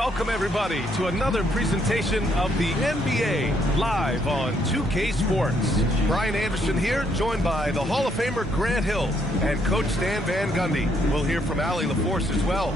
Welcome, everybody, to another presentation of the NBA live on 2K Sports. Brian Anderson here, joined by the Hall of Famer Grant Hill and Coach Stan Van Gundy. We'll hear from Allie LaForce as well.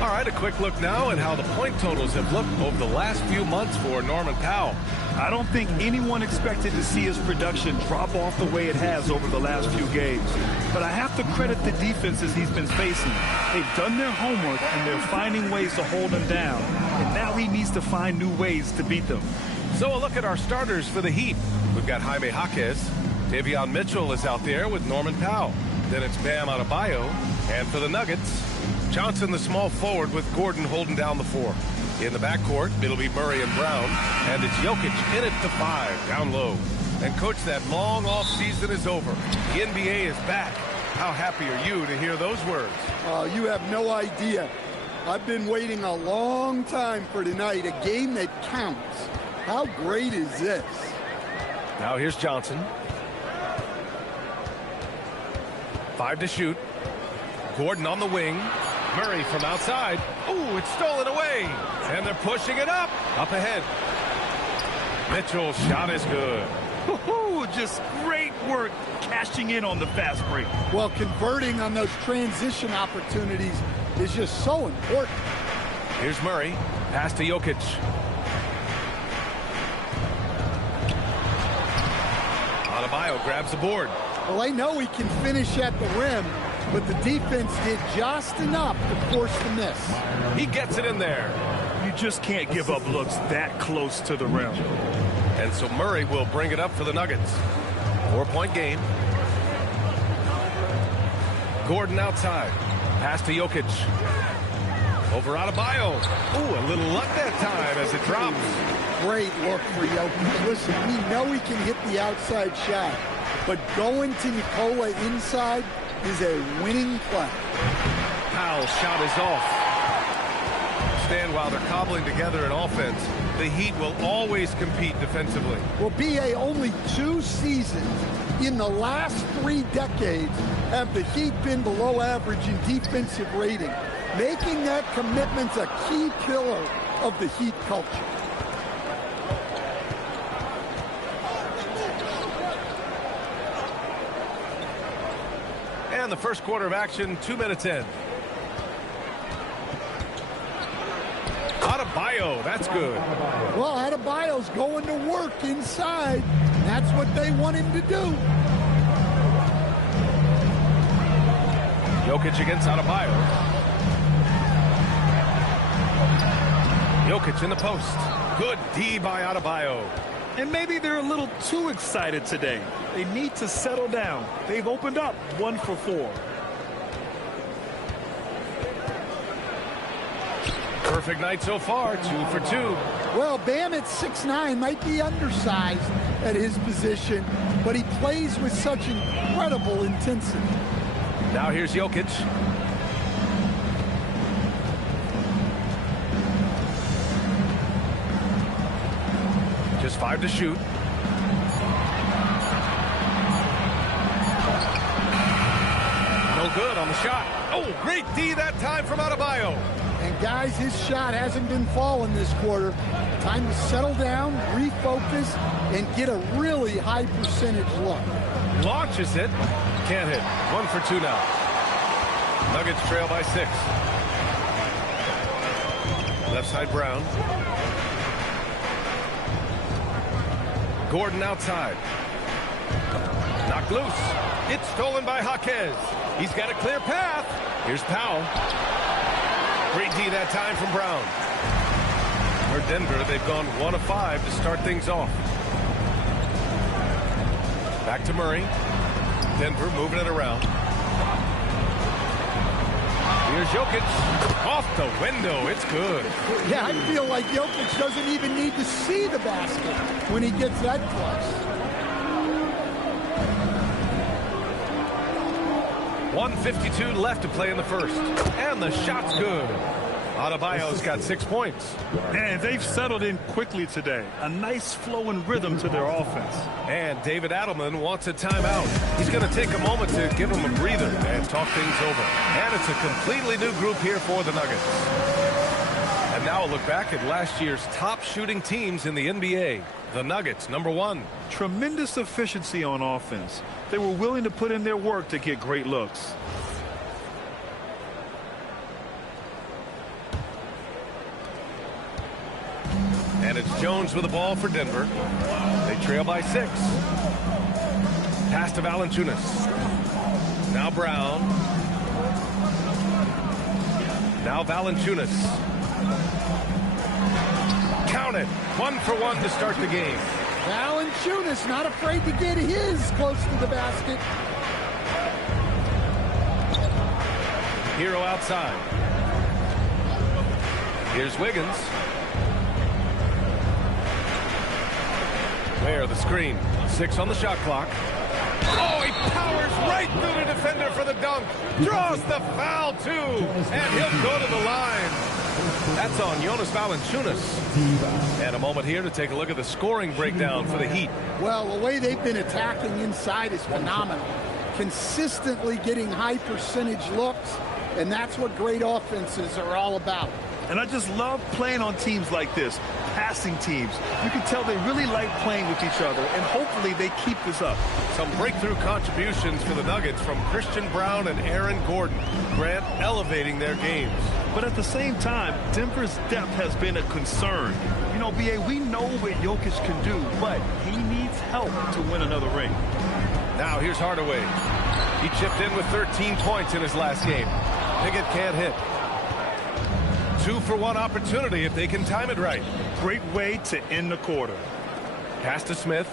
All right, a quick look now at how the point totals have looked over the last few months for Norman Powell. I don't think anyone expected to see his production drop off the way it has over the last few games. But I have to credit the defenses he's been facing. They've done their homework, and they're finding ways to hold him down. And now he needs to find new ways to beat them. So a look at our starters for the Heat. We've got Jaime Jaquez. Davion Mitchell is out there with Norman Powell. Then it's Bam Adebayo. And for the Nuggets, Johnson, the small forward, with Gordon holding down the four. In the backcourt, it'll be Murray and Brown. And it's Jokic in at the 5, down low. And, Coach, that long off season is over. The NBA is back. How happy are you to hear those words? You have no idea. I've been waiting a long time for tonight, a game that counts. How great is this? Now here's Johnson. 5 to shoot. Gordon on the wing. Murray from outside. Ooh, it's stolen away. And they're pushing it up. Up ahead. Mitchell's shot is good. Just great work cashing in on the fast break. Well, converting on those transition opportunities is just so important. Here's Murray. Pass to Jokic. Adebayo grabs the board. Well, they know he can finish at the rim, but the defense did just enough to force the miss. He gets it in there. You just can't give up looks that close to the rim. And so Murray will bring it up for the Nuggets. 4-point game. Gordon outside. Pass to Jokic. Over Adebayo. Ooh, a little luck that time as it drops. Great look for Jokic. Listen, we know he can hit the outside shot, but going to Nikola inside is a winning play. Powell's shot is off. Stan, while they're cobbling together an offense, the Heat will always compete defensively. Well, B.A., only 2 seasons in the last 3 decades have the Heat been below average in defensive rating, making that commitment a key pillar of the Heat culture. And the first quarter of action, 2 minutes in. Adebayo, that's good. Well, Adebayo's going to work inside. That's what they want him to do. Jokic against Adebayo. Jokic in the post. Good D by Adebayo. And maybe they're a little too excited today. They need to settle down. They've opened up 1 for 4. Perfect night so far, 2 for 2. Well, Bam at 6'9" might be undersized at his position, but he plays with such incredible intensity. Now here's Jokic. Just 5 to shoot. No good on the shot. Oh, great D that time from Adebayo. And guys, his shot hasn't been falling this quarter. Time to settle down, refocus, and get a really high percentage look. Launches it. Can't hit. 1 for 2 now. Nuggets trail by 6. Left side Brown. Gordon outside. Knocked loose. It's stolen by Jaquez. He's got a clear path. Here's Powell. Great D that time from Brown. For Denver, they've gone 1 of 5 to start things off. Back to Murray. Denver moving it around. Here's Jokic. Off the window. It's good. Yeah, I feel like Jokic doesn't even need to see the basket when he gets that close. 1:52 left to play in the first. And the shot's good. Adebayo's got 6 points. And they've settled in quickly today. A nice flow and rhythm to their offense. And David Adelman wants a timeout. He's going to take a moment to give them a breather and talk things over. And it's a completely new group here for the Nuggets. And now a look back at last year's top shooting teams in the NBA. The Nuggets, number 1. Tremendous efficiency on offense. They were willing to put in their work to get great looks. And it's Jones with the ball for Denver. They trail by 6. Pass to Valanciunas. Now Brown. Now Valanciunas. Count it. 1 for 1 to start the game. Valanciunas not afraid to get his close to the basket. Hero outside. Here's Wiggins. Where the screen. 6 on the shot clock. Oh, he powers right through the defender for the dunk. Draws the foul, too. And he'll go to the line. That's on Jonas Valanciunas. And a moment here to take a look at the scoring breakdown for the Heat. Well, the way they've been attacking inside is phenomenal. Consistently getting high percentage looks, and that's what great offenses are all about. And I just love playing on teams like this, passing teams. You can tell they really like playing with each other, and hopefully they keep this up. Some breakthrough contributions for the Nuggets from Christian Braun and Aaron Gordon. Grant elevating their games. But at the same time, Denver's depth has been a concern. You know, B.A., we know what Jokic can do, but he needs help to win another ring. Now here's Hardaway. He chipped in with 13 points in his last game. Pickett can't hit. 2 for 1 opportunity if they can time it right. Great way to end the quarter. Pass to Smith.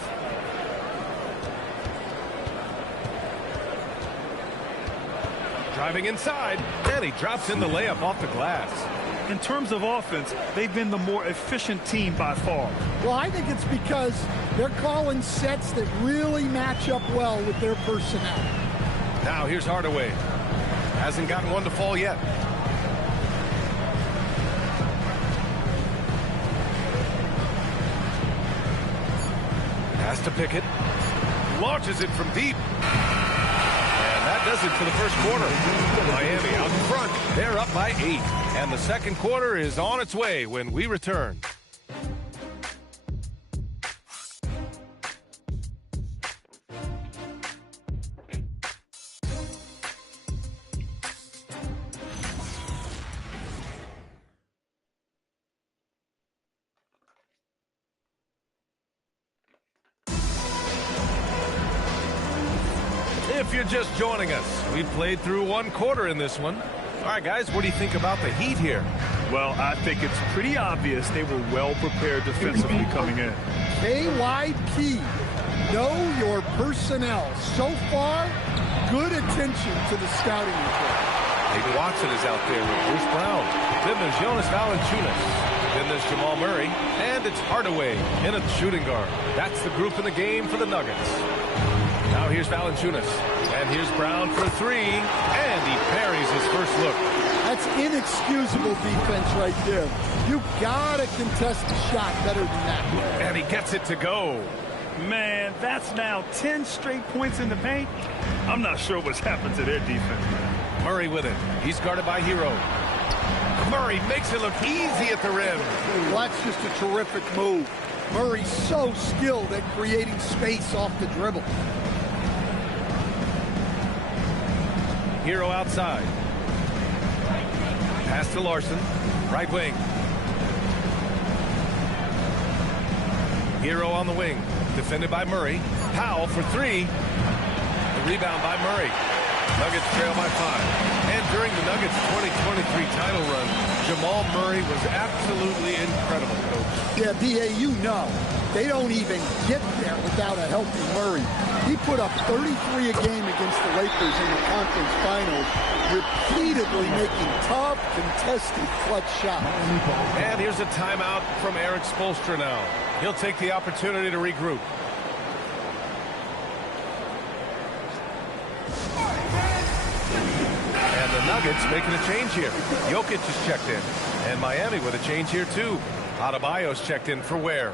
Driving inside, and he drops in the layup off the glass. In terms of offense, they've been the more efficient team by far. Well, I think it's because they're calling sets that really match up well with their personnel. Now here's Hardaway. Hasn't gotten one to fall yet. Pass to Pickett. Launches it from deep. And that does it for the first quarter. Miami out in front. They're up by 8. And the second quarter is on its way when we return. If you're just joining us, we've played through 1 quarter in this one. All right, guys, what do you think about the Heat here? Well, I think it's pretty obvious they were well prepared defensively coming in. KYP, know your personnel. So far, good attention to the scouting report. Hayden Watson is out there with Bruce Brown. Then there's Jonas Valanciunas. Then there's Jamal Murray. And it's Hardaway in a shooting guard. That's the group in the game for the Nuggets. Now here's Valanciunas. And here's Brown for 3. And he parries his first look. That's inexcusable defense right there. You gotta contest the shot better than that. And he gets it to go. Man, that's now 10 straight points in the paint. I'm not sure what's happened to their defense. Murray with it. He's guarded by Hero. Murray makes it look easy at the rim. Well, that's just a terrific move. Murray's so skilled at creating space off the dribble. Hero outside. Pass to Larson. Right wing. Hero on the wing. Defended by Murray. Powell for 3. The rebound by Murray. Nuggets trail by 5. And during the Nuggets 2023 title run, Jamal Murray was absolutely incredible, Coach. Yeah, B.A., you know, they don't even get there without a healthy Murray. He put up 33 a game against the Lakers in the conference finals, repeatedly making tough, contested, clutch shots. And here's a timeout from Eric Spoelstra now. He'll take the opportunity to regroup. And the Nuggets making a change here. Jokic is checked in. And Miami with a change here, too. Adebayo's checked in for Ware.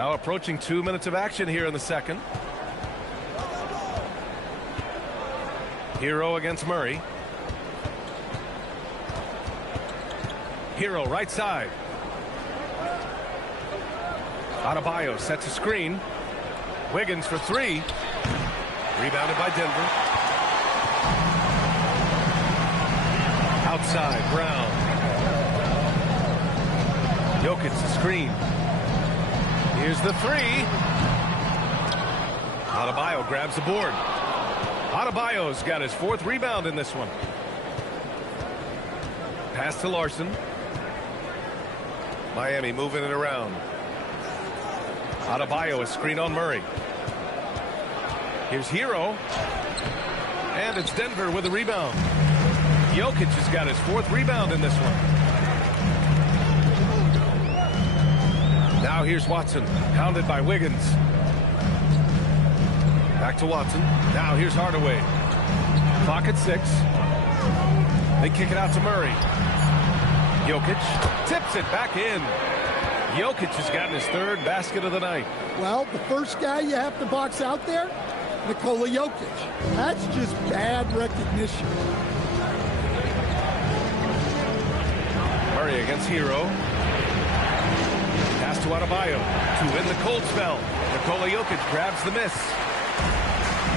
Now approaching 2 minutes of action here in the second. Hero against Murray. Hero right side. Adebayo sets a screen. Wiggins for three. Rebounded by Denver. Outside, Brown. Jokic the screen. Here's the three. Adebayo grabs the board. Adebayo's got his fourth rebound in this one. Pass to Larson. Miami moving it around. Adebayo, a screen on Murray. Here's Hero. And it's Denver with a rebound. Jokic has got his fourth rebound in this one. Now here's Watson, pounded by Wiggins. Back to Watson. Now here's Hardaway. Clock at 6. They kick it out to Murray. Jokic tips it back in. Jokic has gotten his third basket of the night. Well, the first guy you have to box out there, Nikola Jokic. That's just bad recognition. Murray against Hero. Pass to Adebayo to win the cold spell. Nikola Jokic grabs the miss.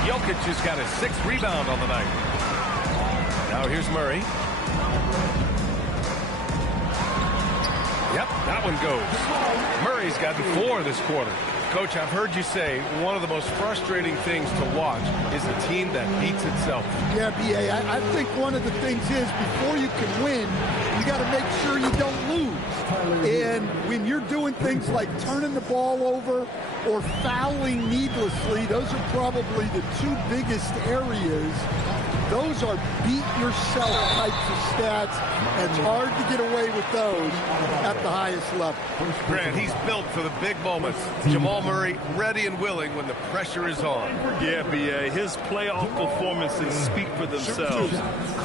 Jokic has got his sixth rebound on the night. Now here's Murray. Yep, that one goes. Murray's gotten 4 this quarter. Coach, I've heard you say one of the most frustrating things to watch is a team that beats itself. Yeah, B.A., I think one of the things is before you can win, you got to make sure you don't lose. And when you're doing things like turning the ball over or fouling needlessly, those are probably the two biggest areas. Those are beat-yourself types of stats, and it's hard to get away with those at the highest level. Grant, he's built for the big moments. Jamal Murray ready and willing when the pressure is on. Yeah, B.A., his playoff performances speak for themselves.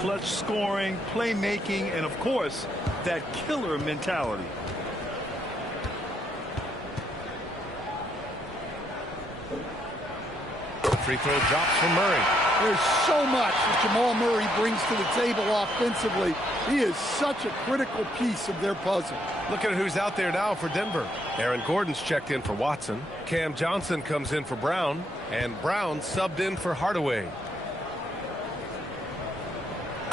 Clutch scoring, playmaking, and, of course, that killer mentality. Free throw drops from Murray. There's so much that Jamal Murray brings to the table offensively. He is such a critical piece of their puzzle. Look at who's out there now for Denver. Aaron Gordon's checked in for Watson. Cam Johnson comes in for Brown. And Brown subbed in for Hardaway.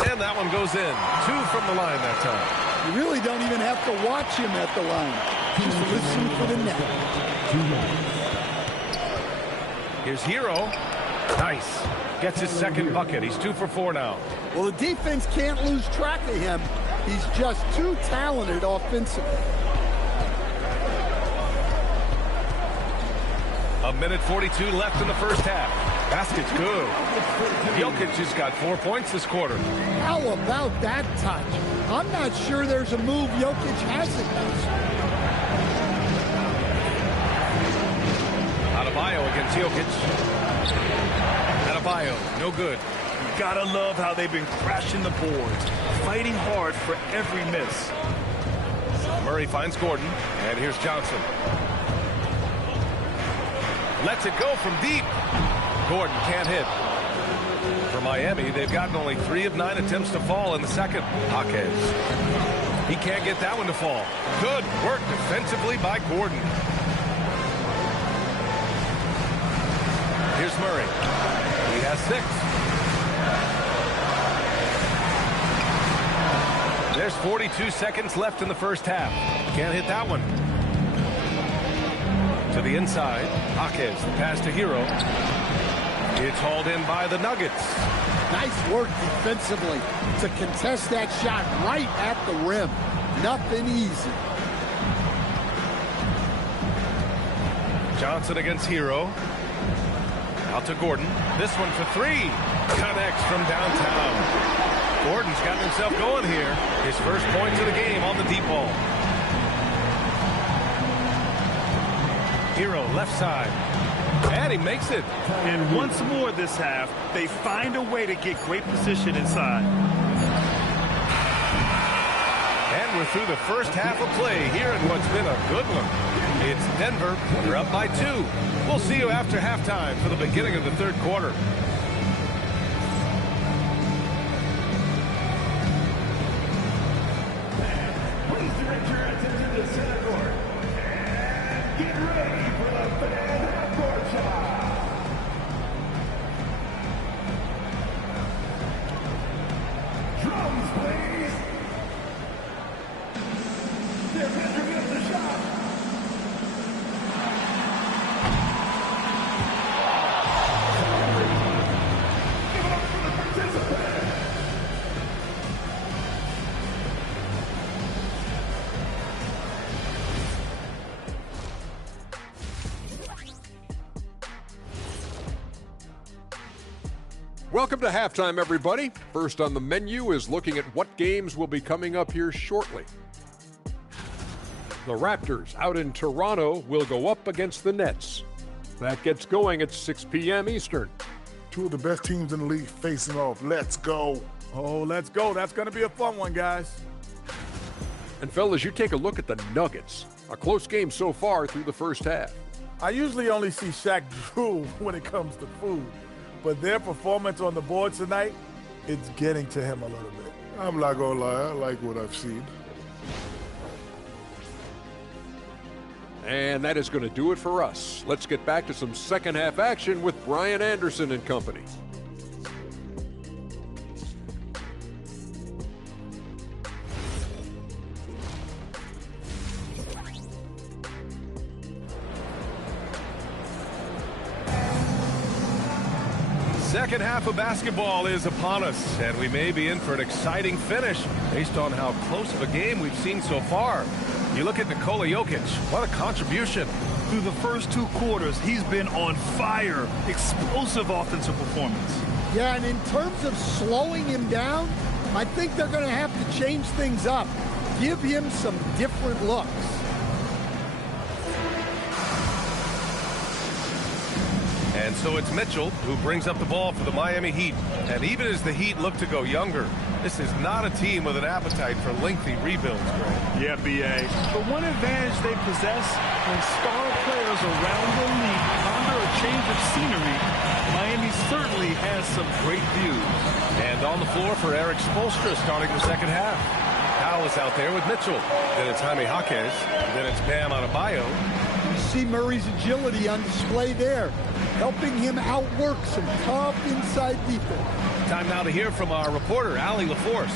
And that one goes in. 2 from the line that time. You really don't even have to watch him at the line. Just listen for the net. Here's Hero. Nice. Gets his second bucket. He's 2 for 4 now. Well, the defense can't lose track of him. He's just too talented offensively. A minute 42 left in the first half. Basket's good. Jokic has got 4 points this quarter. How about that touch? I'm not sure there's a move Jokic hasn't used. Adebayo against Jokic. Adebayo, no good. You gotta love how they've been crashing the boards, fighting hard for every miss. Murray finds Gordon, and here's Johnson. Lets it go from deep. Gordon can't hit. For Miami, they've gotten only 3 of 9 attempts to fall in the second. Jaquez. He can't get that one to fall. Good work defensively by Gordon. Here's Murray. He has 6. There's 42 seconds left in the first half. Can't hit that one. To the inside. Jaquez, the pass to Hero. It's hauled in by the Nuggets. Nice work defensively to contest that shot right at the rim. Nothing easy. Johnson against Hero. Out to Gordon. This one for 3. Connects from downtown. Gordon's gotten himself going here. His first points of the game on the deep ball. Hero left side. And he makes it. And once more this half, they find a way to get great position inside. And we're through the first half of play here in what's been a good one. It's Denver. They're up by 2. We'll see you after halftime for the beginning of the third quarter. Please direct your attention to center court. And get ready for the fan half-court shot. Drums, please. They're measuring up the shot. Give it up for the participant. Welcome to halftime, everybody. First on the menu is looking at what games will be coming up here shortly. The Raptors out in Toronto will go up against the Nets. That gets going at 6 p.m. Eastern. Two of the best teams in the league facing off. Let's go. Oh, let's go. That's going to be a fun one, guys. And fellas, you take a look at the Nuggets. A close game so far through the first half. I usually only see Shaq drool when it comes to food, but their performance on the board tonight, it's getting to him a little bit. I'm not gonna lie, I like what I've seen. And that is going to do it for us. Let's get back to some second half action with Brian Anderson and company. Second half of basketball is upon us, and we may be in for an exciting finish based on how close of a game we've seen so far. You look at Nikola Jokic, what a contribution. Through the first 2 quarters, he's been on fire. Explosive offensive performance. Yeah, and in terms of slowing him down, I think they're going to have to change things up. Give him some different looks. And so it's Mitchell who brings up the ball for the Miami Heat. And even as the Heat look to go younger, this is not a team with an appetite for lengthy rebuilds, Greg. Yeah, B.A. But one advantage they possess when star players around the league ponder a change of scenery, Miami certainly has some great views. And on the floor for Eric Spoelstra starting the second half. Powell is out there with Mitchell. Then it's Jaime Jaquez. Then it's Bam Adebayo. You see Murray's agility on display there, helping him outwork some tough inside defense. Time now to hear from our reporter, Allie LaForce.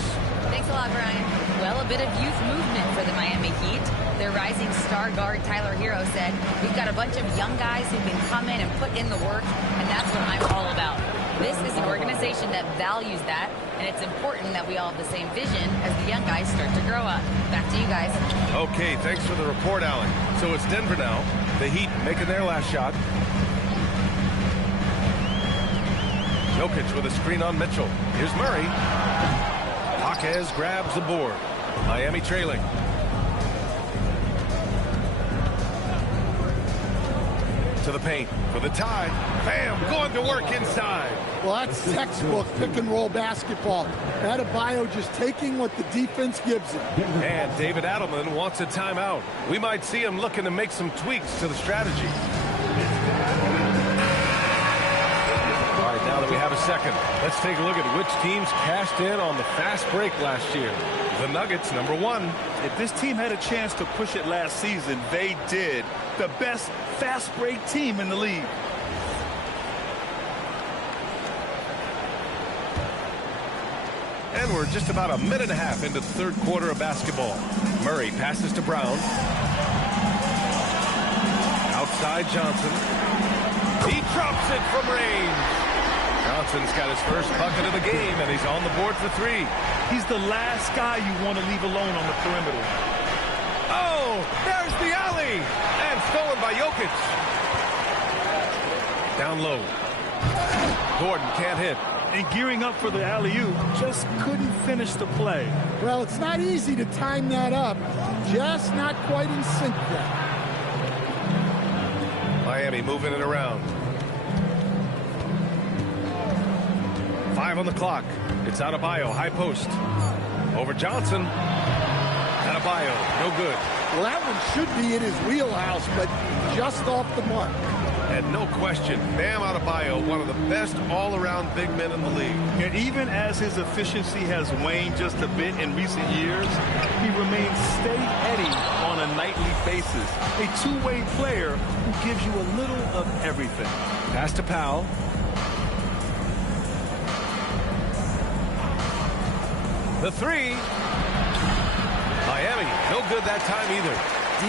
Thanks a lot, Brian. Well, a bit of youth movement for the Miami Heat. Their rising star guard, Tyler Hero, said, "We've got a bunch of young guys who can come in and put in the work, and that's what I'm all about." This is an organization that values that, and it's important that we all have the same vision as the young guys start to grow up. Back to you guys. Okay, thanks for the report, Allie. So it's Denver now. The Heat making their last shot. Jokic with a screen on Mitchell. Here's Murray. Jaquez grabs the board. Miami trailing. To the paint for the tie. Bam! Going to work inside. Well, that's textbook pick-and-roll basketball. Adebayo just taking what the defense gives him. And David Adelman wants a timeout. We might see him looking to make some tweaks to the strategy. All right, now that we have a second, let's take a look at which teams cashed in on the fast break last year. The Nuggets, number 1. If this team had a chance to push it last season, they did. The best fast break team in the league. And we're just about a minute and a half into the third quarter of basketball. Murray passes to Brown. Outside Johnson. He drops it from range. Johnson's got his first bucket of the game, and he's on the board for 3. He's the last guy you want to leave alone on the perimeter. Oh, there's the alley! And stolen by Jokic. Down low. Gordon can't hit. And gearing up for the alley-oop, just couldn't finish the play. Well, it's not easy to time that up. Just not quite in sync yet. Miami moving it around. 5 on the clock. It's Adebayo, high post. Over Johnson. Adebayo, no good. Well, that one should be in his wheelhouse, but just off the mark. And no question, Bam Adebayo, one of the best all-around big men in the league. And even as his efficiency has waned just a bit in recent years, he remains steady on a nightly basis. A two-way player who gives you a little of everything. Pass to Powell. The three. Miami, no good that time either.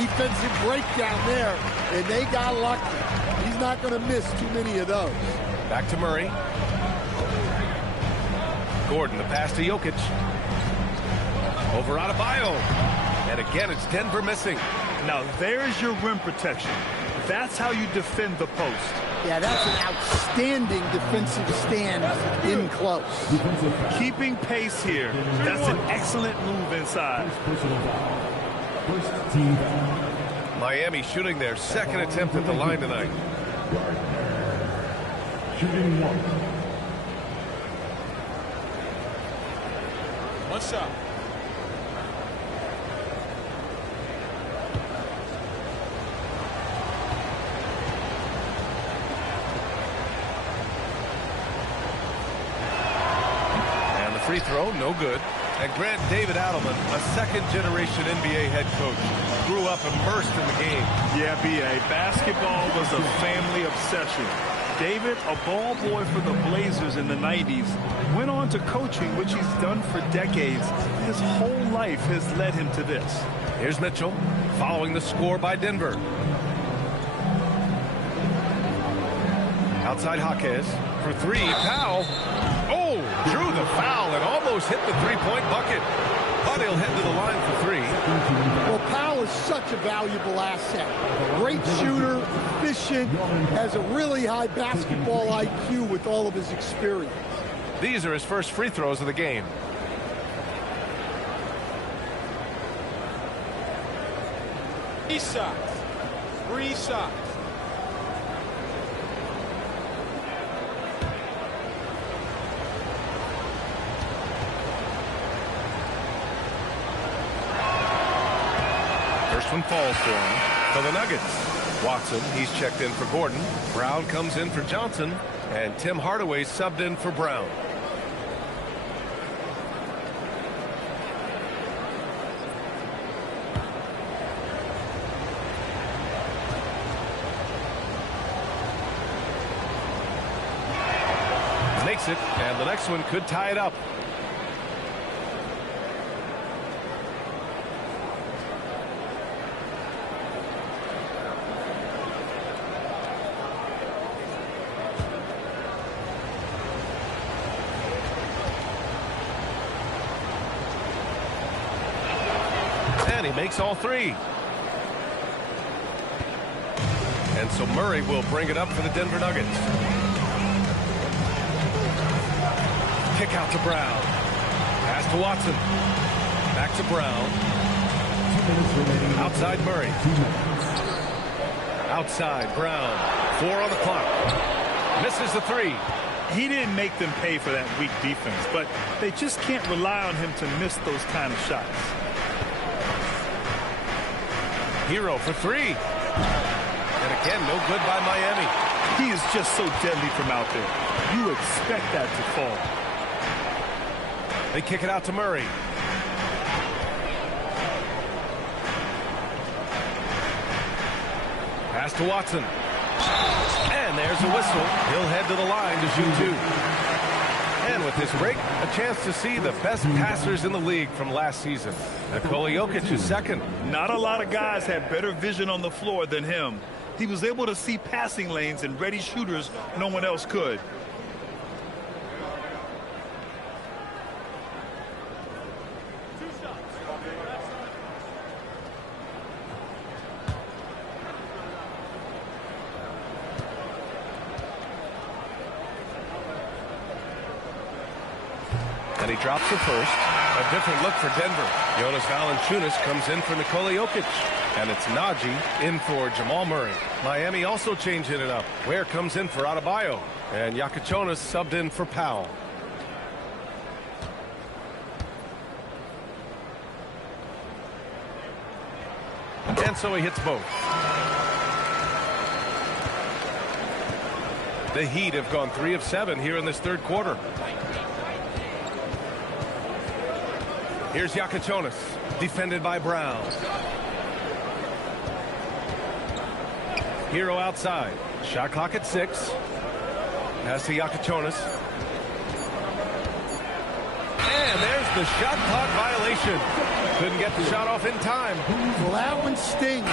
Defensive breakdown there, and they got lucky. He's not going to miss too many of those. Back to Murray. Gordon, the pass to Jokic. Over Adebayo. And again, it's Denver missing. Now, there's your rim protection. That's how you defend the post. Yeah, that's an outstanding defensive stand in close. Keeping pace here. That's an excellent move inside. Miami shooting their second attempt at the line tonight. Shooting one. One shot. And the free throw, no good. And Grant David Adelman, a second-generation NBA head coach, grew up immersed in the game. Yeah, B.A. Basketball was a family obsession. David, a ball boy for the Blazers in the 90s, went on to coaching, which he's done for decades. His whole life has led him to this. Here's Mitchell, following the score by Denver. Outside Jaquez for three. Powell. Oh, drew the foul and almost hit the three-point bucket. But he'll head to the line for three. Well, Powell is such a valuable asset. Great shooter, efficient, has a really high basketball IQ with all of his experience. These are his first free throws of the game. Three shots. 3 shots. First one falls for him. For the Nuggets, Watson, he's checked in for Gordon. Brown comes in for Johnson. And Tim Hardaway subbed in for Brown. Makes it, and the next one could tie it up. And he makes all three. And so Murray will bring it up for the Denver Nuggets. Kick out to Brown. Pass to Watson. Back to Brown. Outside Murray. Outside Brown. 4 on the clock. Misses the three. He didn't make them pay for that weak defense, but they just can't rely on him to miss those kind of shots. Hero for three. And again, no good by Miami. He is just so deadly from out there. You expect that to fall. They kick it out to Murray. Pass to Watson. And there's a whistle. He'll head to the line to shoot two. And with this break, a chance to see the best passers in the league from last season. Nikola Jokic is second. Not a lot of guys had better vision on the floor than him. He was able to see passing lanes and ready shooters no one else could. And he drops the first. A different look for Denver. Jonas Valanciunas comes in for Nikola Jokic. And it's Najee in for Jamal Murray. Miami also changing it up. Ware comes in for Adebayo. And Jokic subbed in for Powell. And so he hits both. The Heat have gone 3 of 7 here in this third quarter. Here's Jokic, defended by Brown. Hero outside. Shot clock at 6. Pass to Jokic. And there's the shot clock violation. Couldn't get the shot off in time. Well, that one stings.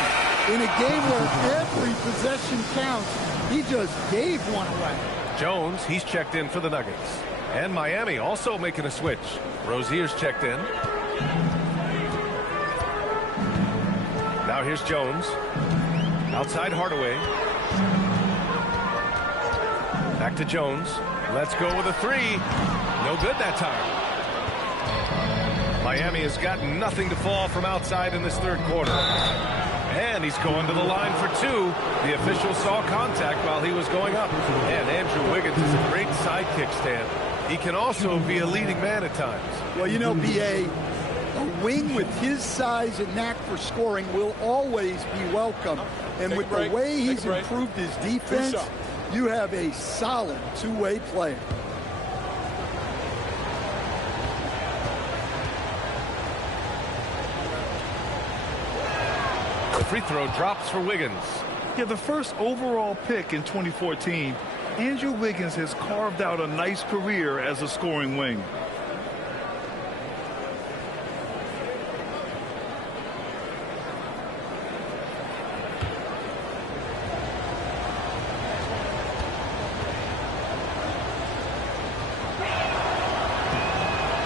In a game where every possession counts, he just gave one away. Jones, he's checked in for the Nuggets. And Miami also making a switch. Rozier's checked in. Now here's Jones. Outside Hardaway. Back to Jones. Let's go with a 3. No good that time. Miami has got nothing to fall from outside in this third quarter. And he's going to the line for 2. The official saw contact while he was going up. And Andrew Wiggins is a great sidekick, Stan. He can also be a leading man at times. Well, you know, B.A., a wing with his size and knack for scoring will always be welcome. And with the way he's improved his defense, you have a solid two-way player. The free throw drops for Wiggins. Yeah, the first overall pick in 2014, Andrew Wiggins has carved out a nice career as a scoring wing.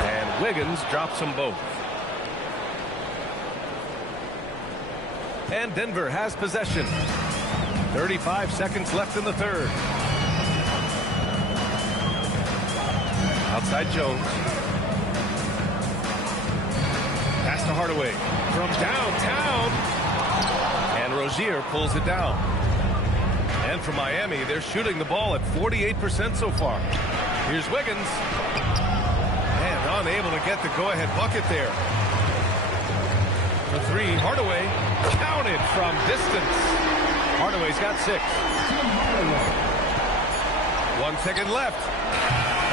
And Wiggins drops them both. And Denver has possession. 35 seconds left in the third. Outside Jones. Pass to Hardaway from downtown. And Rozier pulls it down. And for Miami, they're shooting the ball at 48% so far. Here's Wiggins. And unable to get the go-ahead bucket there. The 3, Hardaway. Counted from distance. Hardaway's got 6. 1 second left.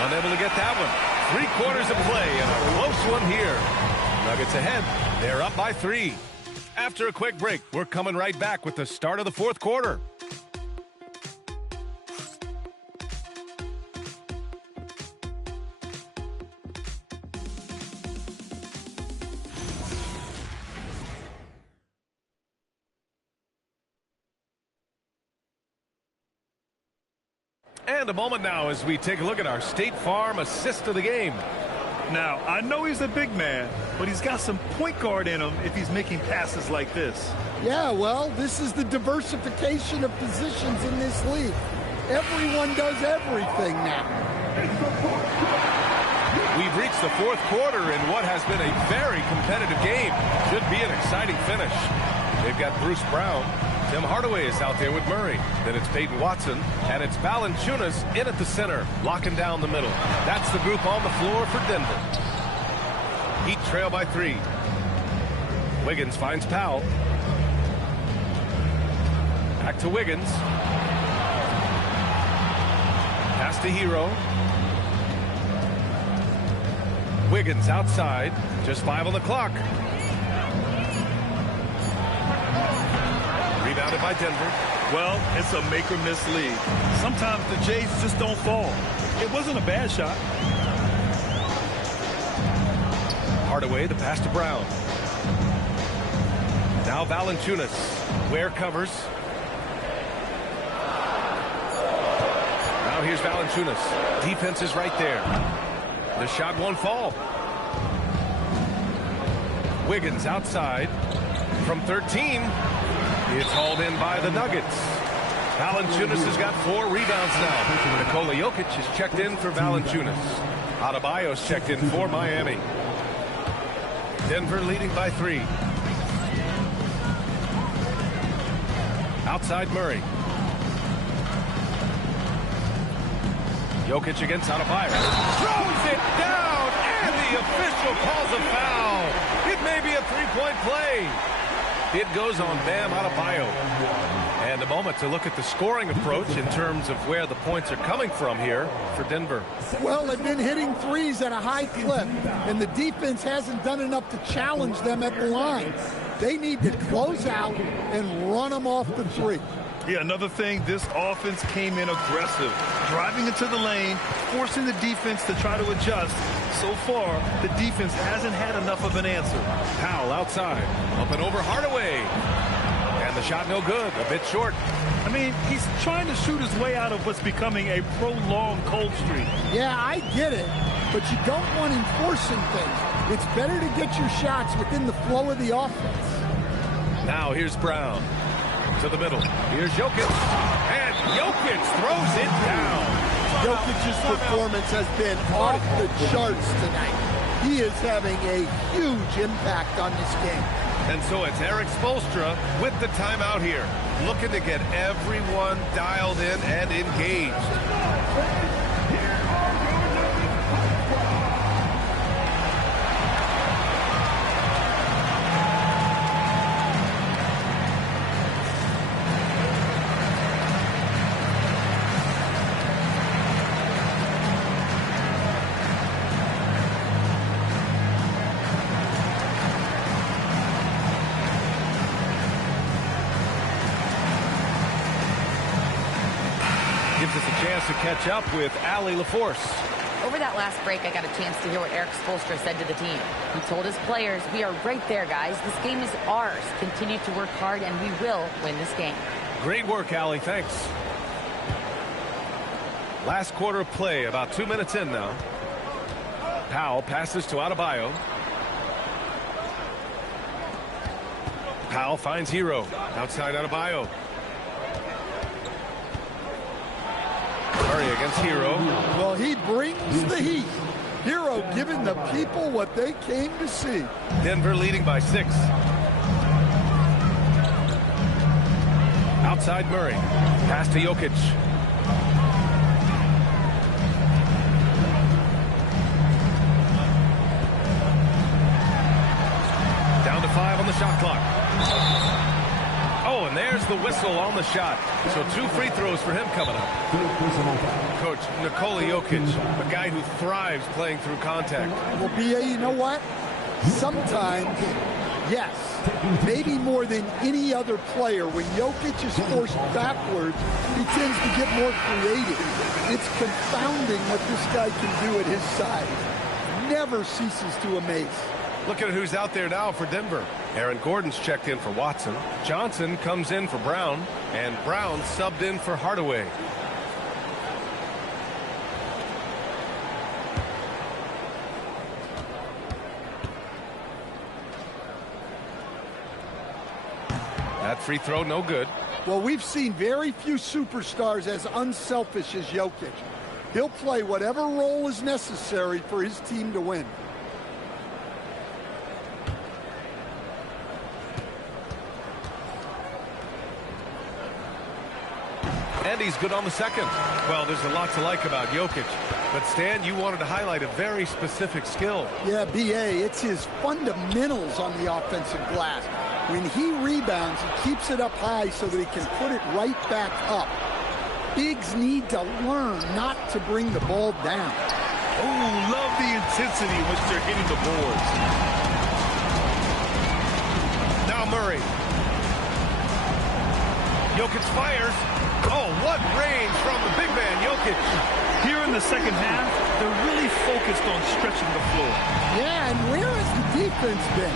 Unable to get that one. 3 quarters of play and a close one here. Nuggets ahead. They're up by 3. After a quick break, we're coming right back with the start of the fourth quarter. And a moment now as we take a look at our State Farm assist of the game. Now, I know he's a big man, but he's got some point guard in him if he's making passes like this. Yeah, well, this is the diversification of positions in this league. Everyone does everything now. We've reached the fourth quarter in what has been a very competitive game. Should be an exciting finish. They've got Bruce Brown. Tim Hardaway is out there with Murray. Then it's Peyton Watson. And it's Valanciunas in at the center, locking down the middle. That's the group on the floor for Denver. Heat trail by 3. Wiggins finds Powell. Back to Wiggins. Pass to Hero. Wiggins outside. Just 5 on the clock. Rebounded by Denver. Well, it's a make-or-miss league. Sometimes the Jays just don't fall. It wasn't a bad shot. Hardaway, the pass to Brown. Now Valanciunas. Ware covers. Now here's Valanciunas. Defense is right there. The shot won't fall. Wiggins outside from 13. It's hauled in by the Nuggets. Valanciunas has got 4 rebounds now. Nikola Jokic is checked in for Valanciunas. Adebayo's checked in for Miami. Denver leading by 3. Outside Murray. Jokic against Adebayo. Throws it down, and the official calls a foul. It may be a 3-point play. It goes on Bam Adebayo. And a moment to look at the scoring approach in terms of where the points are coming from here for Denver. Well, they've been hitting threes at a high clip, and the defense hasn't done enough to challenge them at the line. They need to close out and run them off the three. Yeah, another thing, this offense came in aggressive, driving into the lane, forcing the defense to try to adjust. So far, the defense hasn't had enough of an answer. Powell outside, up and over Hardaway. And the shot no good, a bit short. I mean, he's trying to shoot his way out of what's becoming a prolonged cold streak. Yeah, I get it, but you don't want him forcing things. It's better to get your shots within the flow of the offense. Now here's Brown to the middle. Here's Jokic, and Jokic throws it down. Jokic's performance has been off the charts tonight. He is having a huge impact on this game. And so it's Eric Spoelstra with the timeout here, looking to get everyone dialed in and engaged. Gives us a chance to catch up with Allie LaForce. Over that last break, I got a chance to hear what Eric Spoelstra said to the team. He told his players, we are right there, guys. This game is ours. Continue to work hard, and we will win this game. Great work, Allie. Thanks. Last quarter of play, about 2 minutes in now. Powell passes to Adebayo. Powell finds Hero. Outside Adebayo. Murray against Hero. Well, he brings the heat. Hero giving the people what they came to see. Denver leading by 6. Outside Murray. Pass to Jokic. Down to 5 on the shot clock. Oh, and there's the whistle on the shot. So 2 free throws for him coming up. Coach, Nikola Jokic, a guy who thrives playing through contact. Well, B.A., you know what? Sometimes, yes, maybe more than any other player, when Jokic is forced backwards, he tends to get more creative. It's confounding what this guy can do at his size. Never ceases to amaze. Look at who's out there now for Denver. Aaron Gordon's checked in for Watson. Johnson comes in for Brown. And Brown subbed in for Hardaway. That free throw, no good. Well, we've seen very few superstars as unselfish as Jokic. He'll play whatever role is necessary for his team to win. And he's good on the second. Well, there's a lot to like about Jokic. But, Stan, you wanted to highlight a very specific skill. Yeah, B.A., it's his fundamentals on the offensive glass. When he rebounds, he keeps it up high so that he can put it right back up. Bigs need to learn not to bring the ball down. Oh, love the intensity in which they're hitting the boards. Now Murray. Jokic fires. Oh, what range from the big man, Jokic. Here in the second half, they're really focused on stretching the floor. Yeah, and where has the defense been?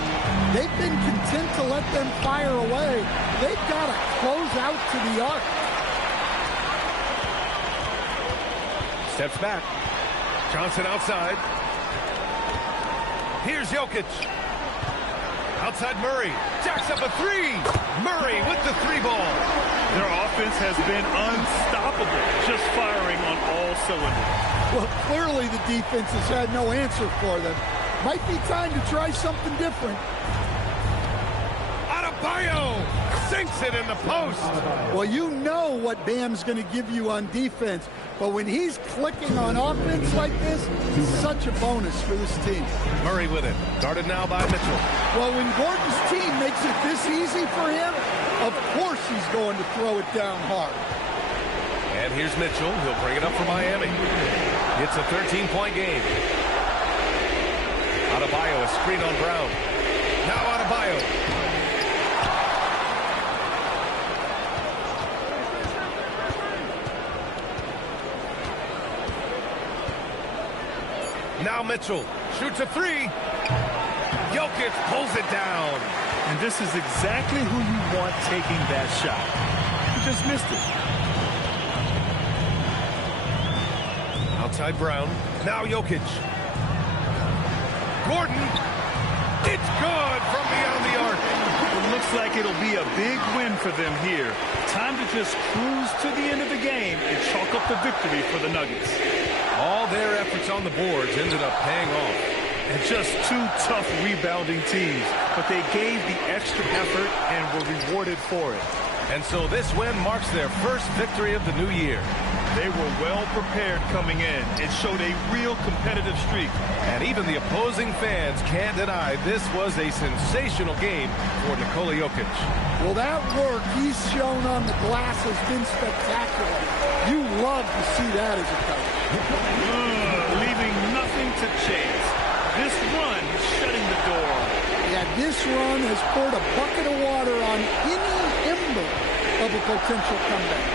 They've been content to let them fire away. They've got to close out to the arc. Steps back. Johnson outside. Here's Jokic. Outside Murray. Jacks up a 3. Murray with the 3-ball. Their offense has been unstoppable, just firing on all cylinders. Well, clearly the defense has had no answer for them. Might be time to try something different. Adebayo Sinks it in the post. Well, you know what Bam's going to give you on defense, but when he's clicking on offense like this, he's such a bonus for this team. Murray with it. Guarded now by Mitchell. Well, when Gordon's team makes it this easy for him, of course he's going to throw it down hard. And here's Mitchell. He'll bring it up for Miami. It's a 13-point game. Adebayo, a screen on Brown. Now Adebayo. Now Mitchell shoots a three. Jokic pulls it down. And this is exactly who you want taking that shot. He just missed it. Outside Brown. Now Jokic. Gordon. It's good from beyond the arc. It looks like it'll be a big win for them here. Time to just cruise to the end of the game and chalk up the victory for the Nuggets. All their efforts on the boards ended up paying off. And just two tough rebounding teams, but they gave the extra effort and were rewarded for it. And so this win marks their first victory of the new year. They were well prepared coming in. It showed a real competitive streak. And even the opposing fans can't deny this was a sensational game for Nikola Jokic. Well, that work he's shown on the glass has been spectacular. You love to see that as a coach. Leaving nothing to chance. This run shutting the door. Yeah, this run has poured a bucket of water on any ember of a potential comeback.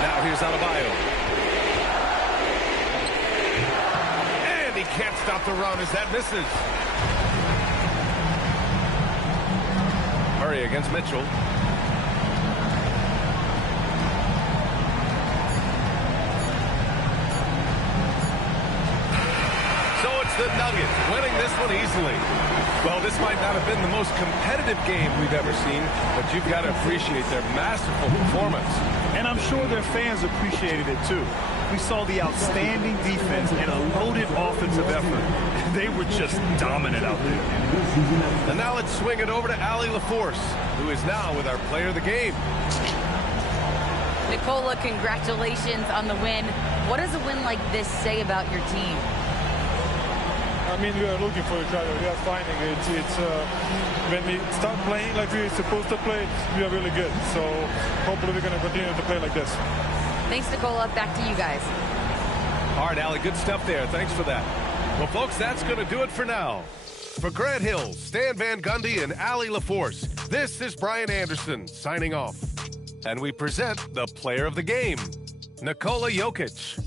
Now here's Adebayo. And he can't stop the run as that misses. Murray against Mitchell. So it's the Nuggets winning this one easily. Well, this might not have been the most competitive game we've ever seen, but you've got to appreciate their masterful performance. And I'm sure their fans appreciated it too. We saw the outstanding defense and a loaded offensive effort. They were just dominant out there. And now let's swing it over to Allie LaForce, who is now with our player of the game. Nikola, congratulations on the win. What does a win like this say about your team? I mean, we are looking for each other. We are finding it. When we start playing like we're supposed to play, we are really good. So hopefully we're going to continue to play like this. Thanks, Nikola. Back to you guys. All right, Allie, good stuff there. Thanks for that. Well, folks, that's going to do it for now. For Grant Hill, Stan Van Gundy, and Allie LaForce, this is Brian Anderson signing off. And we present the player of the game, Nikola Jokic.